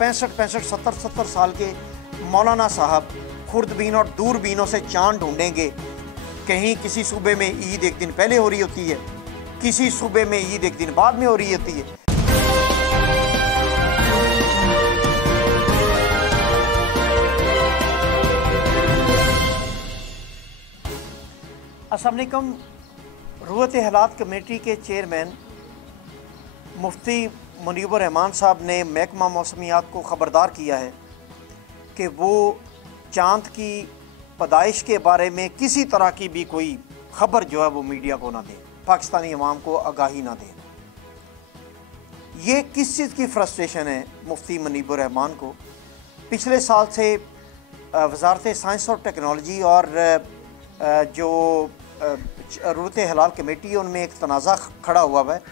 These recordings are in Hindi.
65 70 साल के मौलाना साहब खुर्दबीन और दूरबीनों से चांद ढूंढेंगे। कहीं किसी सूबे में ईद एक दिन पहले हो रही होती है, किसी सूबे में ईद एक दिन बाद में हो रही होती है। अस्सलाम वालेकुम। रुवत हालात कमेटी के चेयरमैन मुफ्ती मुनीबुर रहमान साहब ने महकमा मौसमियात को ख़बरदार किया है कि वो चांद की पैदाइश के बारे में किसी तरह की भी कोई ख़बर जो है वो मीडिया को ना दें, पाकिस्तानी अवाम को आगाही ना दें। ये किस चीज़ की फ्रस्ट्रेशन है मुफ्ती मुनीबुर रहमान को? पिछले साल से वज़ारत साइंस और टेक्नोलॉजी और जो रुवत हलाल कमेटी है उनमें एक तनाज़ा खड़ा हुआ है।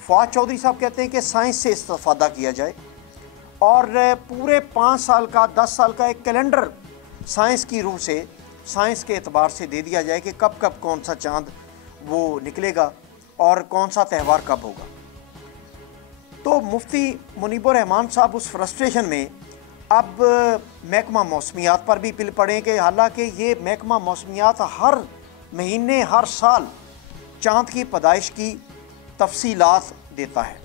फवाद चौधरी साहब कहते हैं कि साइंस से इस्तेफ़ादा किया जाए और पूरे 5 साल का 10 साल का एक कैलेंडर साइंस की रूह से, साइंस के एतबार से दे दिया जाए कि कब कब कौन सा चाँद वो निकलेगा और कौन सा त्यौहार कब होगा। तो मुफ्ती मुनीबुर रहमान साहब उस फ्रस्ट्रेशन में अब महकमा मौसमियात पर भी पिल पड़े कि हालांकि ये महकमा मौसमियात हर महीने हर साल चाँद की पैदाइश की तफसीलात देता है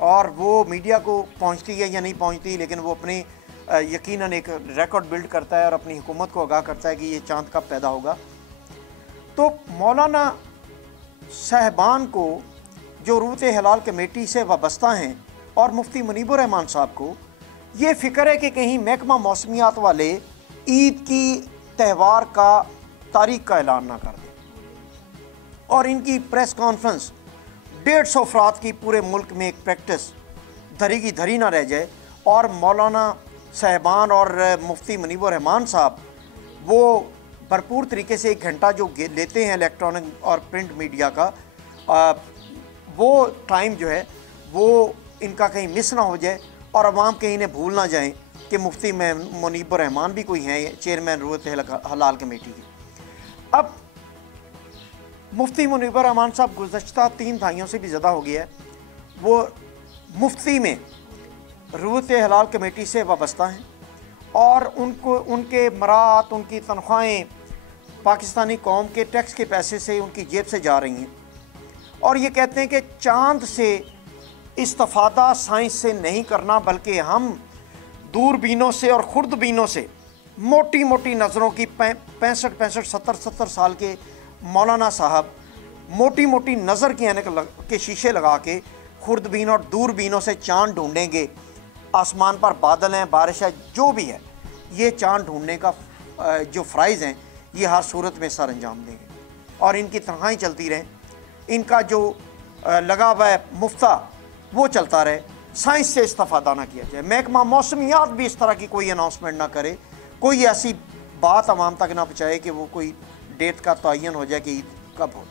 और वो मीडिया को पहुंचती है या नहीं पहुंचती, लेकिन वो अपनी यकीनन एक रिकॉर्ड बिल्ड करता है और अपनी हुकूमत को आगाह करता है कि ये चाँद कब पैदा होगा। तो मौलाना साहबान को जो रुवत हलाल कमेटी से वाबस्ता हैं और मुफ्ती मुनीबुर रहमान साहब को ये फ़िक्र है कि कहीं महकमा मौसमियात वाले ईद की त्यौहार का तारीख का ऐलान ना कर दें और इनकी प्रेस कॉन्फ्रेंस 150 अफराद की पूरे मुल्क में एक प्रैक्टिस धरी की धरी ना रह जाए और मौलाना साहबान और मुफ्ती मुनीबुर रहमान साहब वो भरपूर तरीके से 1 घंटा जो लेते हैं इलेक्ट्रॉनिक और प्रिंट मीडिया का, वो टाइम जो है वो इनका कहीं मिस ना हो जाए और अवाम कहीं इन्हें भूल ना जाएं कि मुफ्ती मुनीबुर रहमान भी कोई हैं चेयरमैन रुवत हलाल कमेटी के। अब मुफ्ती मुनीबुर रहमान साहब गुज़श्ता 3 दहाइयों से भी ज़्यादा हो गया है वो मुफ्ती में रुवत हलाल कमेटी से वाबस्ता हैं और उनको उनके मरात, उनकी तनख्वाहें पाकिस्तानी कौम के टैक्स के पैसे से उनकी जेब से जा रही हैं और ये कहते हैं कि चाँद से इस्तेफ़ादा साइंस से नहीं करना बल्कि हम दूरबीनों से और खुर्दबीनों से मोटी मोटी नज़रों की 65 70 साल के मौलाना साहब मोटी मोटी नज़र की ऐनक के शीशे लगा के खुर्दबीन और दूरबीनों से चाँद ढूंढेंगे। आसमान पर बादल हैं, बारिश है, जो भी है, ये चाँद ढूंढने का जो फ़राइज़ हैं ये हर सूरत में सर अंजाम देंगे और इनकी तनख्वाहें चलती रहें, इनका जो लगा हुआ है मुफ्ता वो चलता रहे, साइंस से इस्तेफ़ादा ना किया जाए। महकमा मौसमियात भी इस तरह की कोई अनाउंसमेंट ना करे, कोई ऐसी बात आवाम तक ना पहुँचाए कि वो कोई डेट का तयन हो जाए कि ईद कब हो।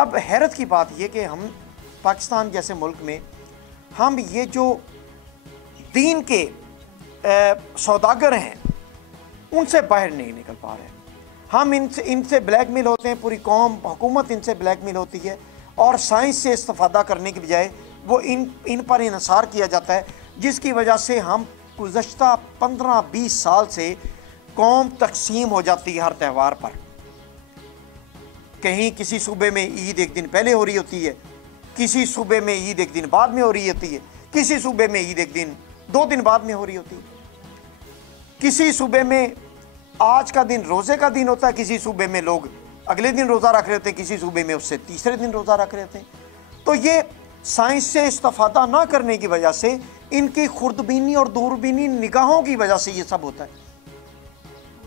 अब हैरत की बात यह कि हम पाकिस्तान जैसे मुल्क में हम ये जो दीन के सौदागर हैं उनसे बाहर नहीं निकल पा रहे हैं। हम इनसे ब्लैकमेल होते हैं, पूरी कौम हुकूमत इनसे ब्लैकमेल होती है और साइंस से इस्तेफ़ादा करने के बजाय वो इन पर इन्हिसार किया जाता है, जिसकी वजह से हम गुज़श्ता 15-20 साल से कौम तकसीम हो जाती है हर त्यौहार पर। कहीं किसी सूबे में ईद एक दिन पहले हो रही होती है, किसी सूबे में ईद एक दिन बाद में हो रही होती है, किसी सूबे में ईद एक दिन 2 दिन बाद में हो रही होती है, किसी सूबे में आज का दिन रोज़े का दिन होता है, किसी सूबे में लोग अगले दिन रोज़ा रख रहे होते हैं, किसी सूबे में उससे तीसरे दिन रोज़ा रख रहे होते हैं। तो ये साइंस से इस्तेफ़ादा ना करने की वजह से, इनकी खुर्दबीनी और दूरबीनी निगाहों की वजह से ये सब होता है।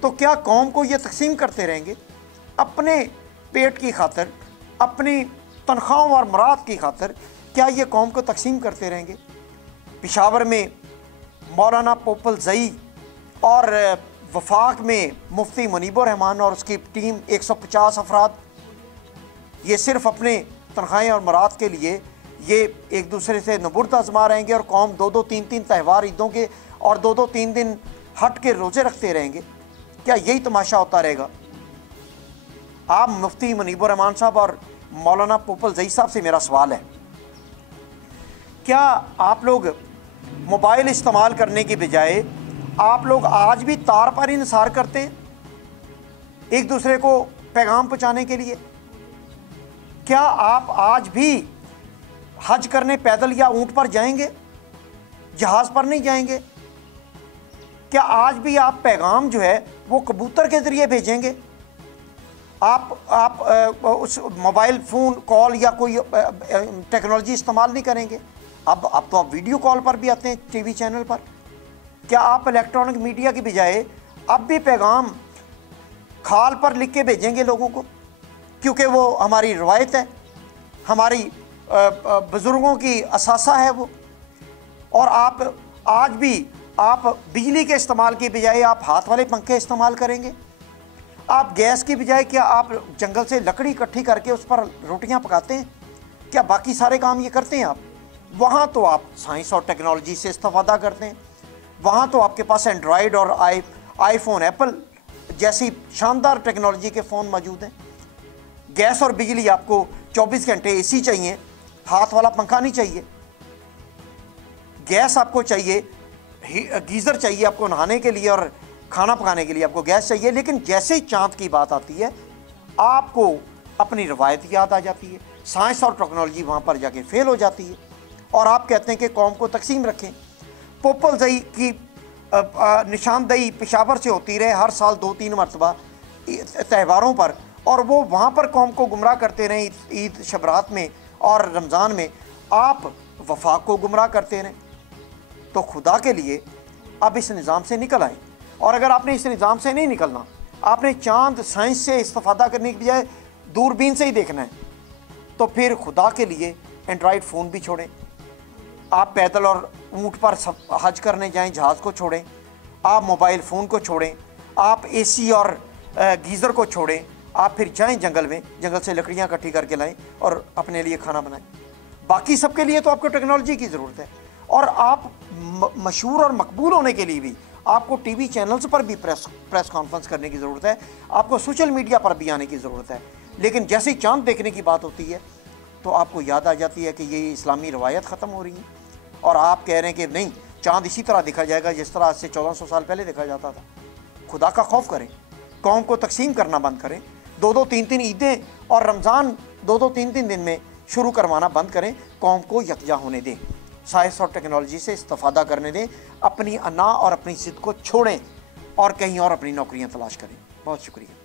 तो क्या कौम को ये तकसीम करते रहेंगे अपने पेट की खातिर, अपनी तनख्वाहों और मराद की खातिर? क्या ये कौम को तकसीम करते रहेंगे? पेशावर में मौलाना पोपल जई और वफाक में मुफ्ती मुनीबुर रहमान और उसकी टीम 150 अफराद, ये सिर्फ अपने तनख्वाहें और मराद के लिए ये एक दूसरे से नबुर्द आजमा रहेंगे और कौम 2-2 3-3 त्यौहार ईदों के और 2-2 3 दिन हट के रोज़े रखते रहेंगे? क्या यही तमाशा होता रहेगा? आप मुफ्ती मुनीबुर रहमान साहब और मौलाना पोपल जई साहब से मेरा सवाल है, क्या आप लोग मोबाइल इस्तेमाल करने की बजाय आप लोग आज भी तार पर इंसार करते हैं एक दूसरे को पैगाम पहुंचाने के लिए। क्या आप आज भी हज करने पैदल या ऊंट पर जाएंगे, जहाज पर नहीं जाएंगे? क्या आज भी आप पैगाम जो है वो कबूतर के ज़रिए भेजेंगे? आप उस मोबाइल फ़ोन कॉल या कोई टेक्नोलॉजी इस्तेमाल नहीं करेंगे? अब तो आप वीडियो कॉल पर भी आते हैं टीवी चैनल पर। क्या आप इलेक्ट्रॉनिक मीडिया की बजाय अब भी पैगाम खाल पर लिख के भेजेंगे लोगों को? क्योंकि वो हमारी रवायत है, हमारी बुज़ुर्गों की असासा है वो। और आप आज भी आप बिजली के इस्तेमाल की बजाय आप हाथ वाले पंखे इस्तेमाल करेंगे? आप गैस की बजाय क्या आप जंगल से लकड़ी इकट्ठी करके उस पर रोटियां पकाते हैं? क्या बाकी सारे काम ये करते हैं आप? वहाँ तो आप साइंस और टेक्नोलॉजी से इस्तेफादा करते हैं। वहाँ तो आपके पास एंड्रॉयड और आईफोन एप्पल जैसी शानदार टेक्नोलॉजी के फ़ोन मौजूद हैं। गैस और बिजली आपको 24 घंटे एसी चाहिए, हाथ वाला पंखा नहीं चाहिए। गैस आपको चाहिए, गीज़र चाहिए आपको नहाने के लिए और खाना पकाने के लिए आपको गैस चाहिए। लेकिन जैसे ही चाँद की बात आती है आपको अपनी रवायत याद आ जाती है, साइंस और टेक्नोलॉजी वहाँ पर जाके फेल हो जाती है और आप कहते हैं कि कौम को तकसीम रखें। पोपलजई की निशानदेही पेशावर से होती रहे हर साल 2-3 मरतबा त्यौहारों पर, और वो वहाँ पर कौम को गुमराह करते रहें ईद शबरात में और रमज़ान में, आप वफाक को गुमराह करते रहें। तो खुदा के लिए अब इस निज़ाम से निकल आए। और अगर आपने इस निज़ाम से नहीं निकलना, आपने चाँद साइंस से इस्तेफादा करने की बजाय दूरबीन से ही देखना है, तो फिर खुदा के लिए एंड्रॉयड फ़ोन भी छोड़ें। आप पैदल और ऊँट पर हज करने जाएं, जहाज़ को छोड़ें। आप मोबाइल फ़ोन को छोड़ें। आप एसी और गीज़र को छोड़ें। आप फिर जाएं जंगल में, जंगल से लकड़ियाँ इकट्ठी करके लाएं और अपने लिए खाना बनाएं। बाकी सबके लिए तो आपको टेक्नोलॉजी की ज़रूरत है। और आप मशहूर और मकबूल होने के लिए भी आपको टीवी चैनल्स पर भी प्रेस कॉन्फ्रेंस करने की ज़रूरत है, आपको सोशल मीडिया पर भी आने की ज़रूरत है। लेकिन जैसे ही चाँद देखने की बात होती है तो आपको याद आ जाती है कि ये इस्लामी रवायत ख़त्म हो रही है और आप कह रहे हैं कि नहीं, चाँद इसी तरह देखा जाएगा जिस तरह आज से 1400 साल पहले देखा जाता था। खुदा का खौफ करें, कौम को तकसीम करना बंद करें। 2-2, 3-3 ईदें और रमज़ान 2-2, 3-3 दिन में शुरू करवाना बंद करें। कौम को यकजा होने दें, साइंस और टेक्नोलॉजी से इस्तेफादा करने दें। अपनी अना और अपनी ज़िद को छोड़ें और कहीं और अपनी नौकरियां तलाश करें। बहुत शुक्रिया।